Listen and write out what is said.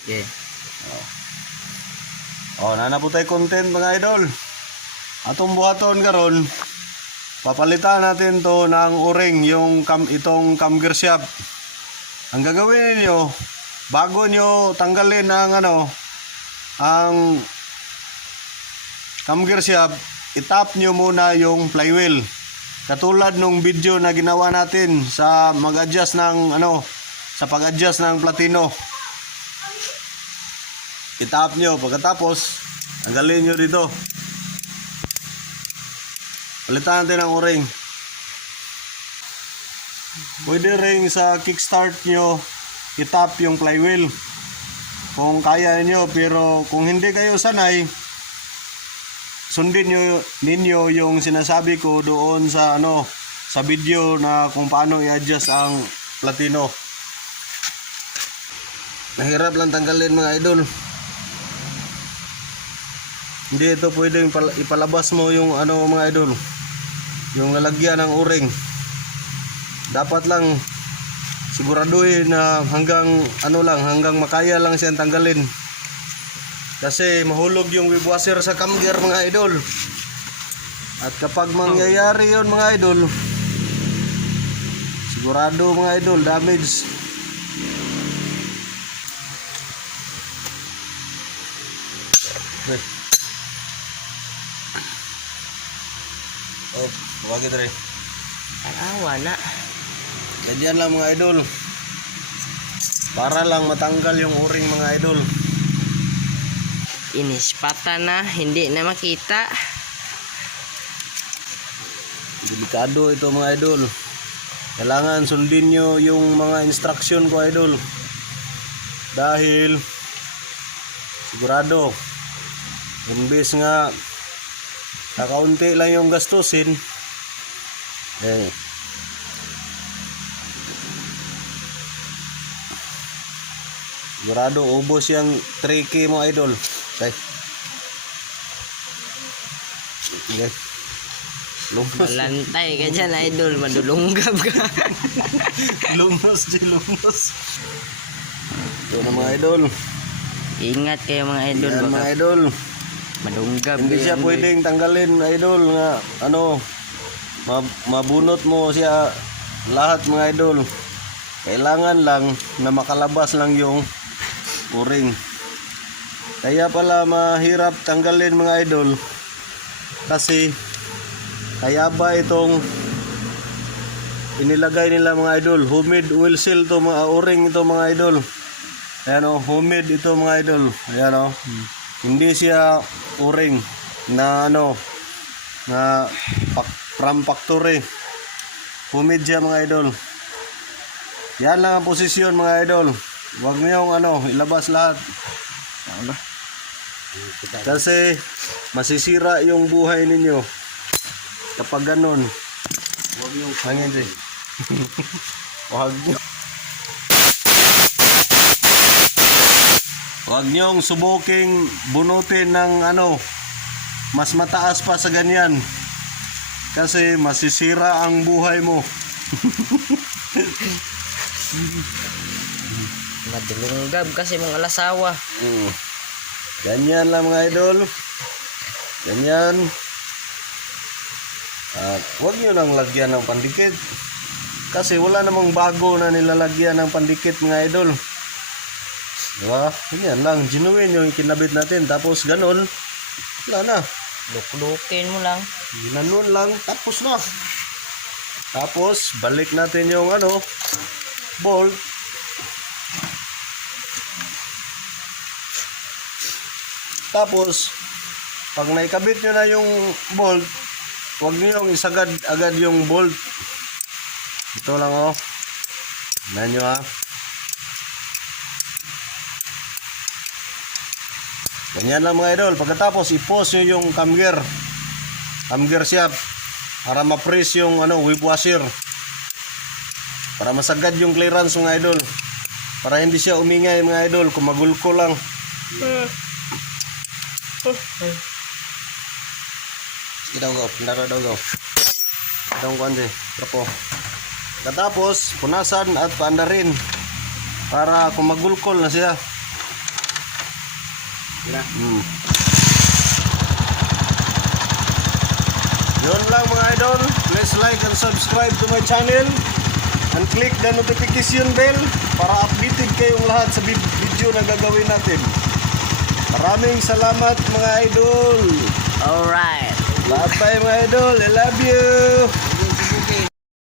Okay. Oh, nanaputay content mga idol. Atong buhaton karon, papalitan natin to ng uring yung kam itong cam gear shaft. Ang gagawin niyo bago nyo tanggalin ang ano ang cam gear shaft, itap nyo muna yung flywheel. Katulad nung video na ginawa natin sa mag-adjust ng ano sa pag-adjust ng platino. Itap nyo. Pagkatapos, tanggalin nyo dito. Palitan natin ang o-ring. Pwede ring sa kickstart nyo, itap yung flywheel. Kung kaya nyo, pero kung hindi kayo sanay, sundin nyo ninyo yung sinasabi ko doon sa ano sa video na kung paano i-adjust ang platino. Mahirap lang tanggalin mga idol. Hindi ito pwedeng pal- ipalabas mo yung ano mga idol. Yung lalagyan ng uring. Dapat lang siguraduhin na hanggang ano lang, hanggang makaya lang siyang tanggalin. Kasi mahulog yung web washer sa cam mga idol. At kapag mangyayari yon mga idol, sigurado mga idol, damage. Oh, wag dre. Tanawa na. Ganyan lang mga idol. Para lang matanggal yung uring mga idol. Inispata na, hindi na makita. Delikado ito mga idol. Kailangan sundin nyo yung mga instruction ko idol. Dahil sigurado imbes nga kakaunti lang yung gastusin. Eh, sigurado ubos yung 3k mo idol. Okay okay lumos. Malantay ka dyan, idol. Madulunggab ka. lumos di lumos. Ito na mga idol. Ingat kayo mga idol. Yan mga idol madunggab. Hindi siya idol. pwedeng tanggalin idol nga ano ma- mabunot mo siya lahat mga idol. Kailangan lang na makalabas lang yung uring. Kaya pala mahirap tanggalin mga idol kasi kaya ba itong inilagay nila mga idol humid oil seal to mga uring ito mga idol ayan o humid ito mga idol ayan o hindi siya uring na ano na pak, from factory. Humid siya mga idol. Yan lang ang posisyon mga idol. Huwag niyong ano ilabas lahat. Kasi masisira yung buhay ninyo. Kapag ganun huwag niyong hangin din huwag Huwag niyong subuking bunutin ng ano, mas mataas pa sa ganyan. Kasi masisira ang buhay mo. Madulunggab kasi mga alasawa. Mm. Ganyan lang mga idol. Ganyan. At huwag niyo lang lagyan ng pandikit. Kasi wala namang bago na nilalagyan ng pandikit mga idol. Diba? Ganyan lang. Genuine yung kinabit natin. Tapos ganun. Wala na. Luklukin mo lang. Ginanon lang. Tapos na. Tapos balik natin yung ano. Bolt. Tapos, pag naikabit nyo na yung bolt, huwag nyo yung isagad agad yung bolt. Ito lang oh. Tignan nyo ha. Ganyan lang mga idol. Pagkatapos, i-post nyo yung cam gear. Cam gear shaft. Para ma-press yung ano, web washer. Para masagad yung clearance mga idol. Para hindi siya umingay mga idol. Kung magulko lang. Sige daw go. Pindara daw go. Daw ko ande. Trapo. Katapos, punasan at paandarin. Para kung magulkol na siya. Hmm. Yun lang mga idol. Please like and subscribe to my channel. And click the notification bell para updated kayong lahat sa vid- video na gagawin natin. Maraming salamat mga idol. Alright. Bye bye mga idol. I love you.